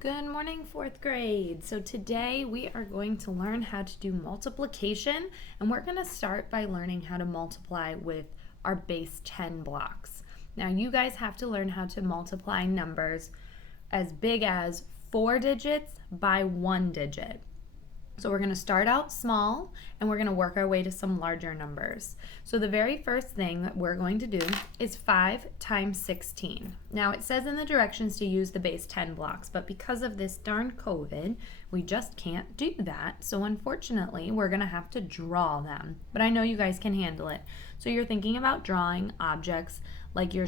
Good morning, fourth grade. So today we are going to learn how to do multiplication, and we're going to start by learning how to multiply with our base 10 blocks. Now you guys have to learn how to multiply numbers as big as 4 digits by 1 digit. So we're going to start out small and we're going to work our way to some larger numbers. So the very first thing that we're going to do is 5 times 16. Now it says in the directions to use the base 10 blocks, but because of this darn COVID, we just can't do that. So unfortunately, we're going to have to draw them. But I know you guys can handle it. So you're thinking about drawing objects like your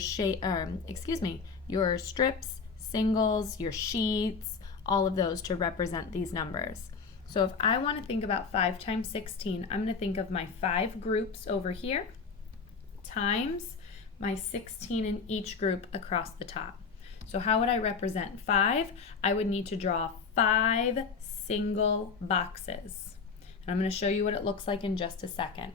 your strips, singles, your sheets, all of those to represent these numbers. So if I want to think about 5 times 16, I'm going to think of my 5 groups over here times my 16 in each group across the top. So how would I represent 5? I would need to draw 5 single boxes. And I'm going to show you what it looks like in just a second.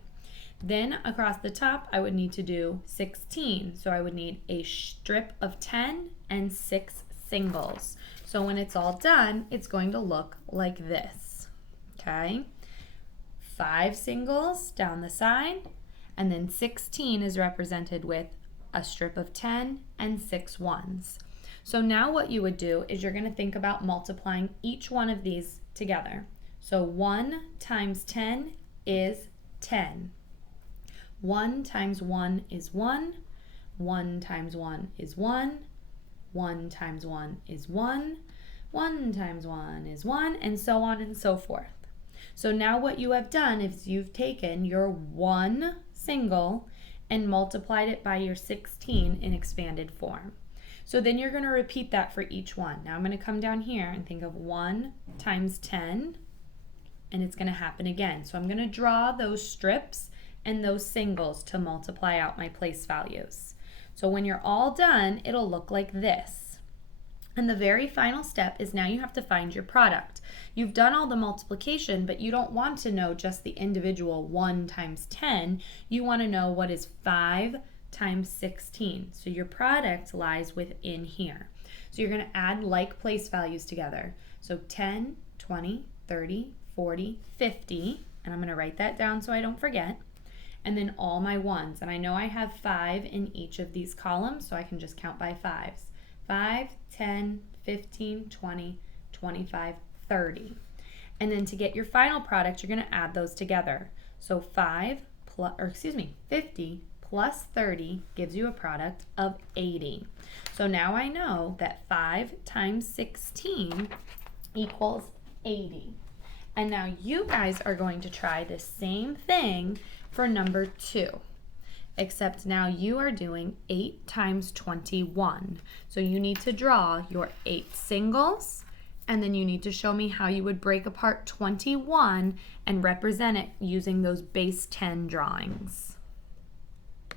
Then across the top, I would need to do 16. So I would need a strip of 10 and 6 singles. So when it's all done, it's going to look like this. Okay, 5 singles down the side, and then 16 is represented with a strip of 10 and 6 ones. So now what you would do is you're going to think about multiplying each one of these together. So 1 times 10 is 10. 1 times 1 is 1. 1 times 1 is 1. 1 times 1 is 1. 1 times 1 is 1, and so on and so forth. So now what you have done is you've taken your 1 single and multiplied it by your 16 in expanded form. So then you're going to repeat that for each one. Now I'm going to come down here and think of 1 times 10, and it's going to happen again. So I'm going to draw those strips and those singles to multiply out my place values. So when you're all done, it'll look like this. And the very final step is now you have to find your product. You've done all the multiplication, but you don't want to know just the individual 1 times 10. You want to know what is 5 times 16. So your product lies within here. So you're going to add like place values together. So 10, 20, 30, 40, 50. And I'm going to write that down so I don't forget. And then all my ones. And I know I have 5 in each of these columns, so I can just count by 5s. 5, 10, 15, 20, 25, 30. And then to get your final product, you're going to add those together. So 50 plus 30 gives you a product of 80. So now I know that 5 times 16 equals 80. And now you guys are going to try the same thing for number 2. Except now you are doing 8 times 21. So you need to draw your 8 singles, and then you need to show me how you would break apart 21 and represent it using those base 10 drawings.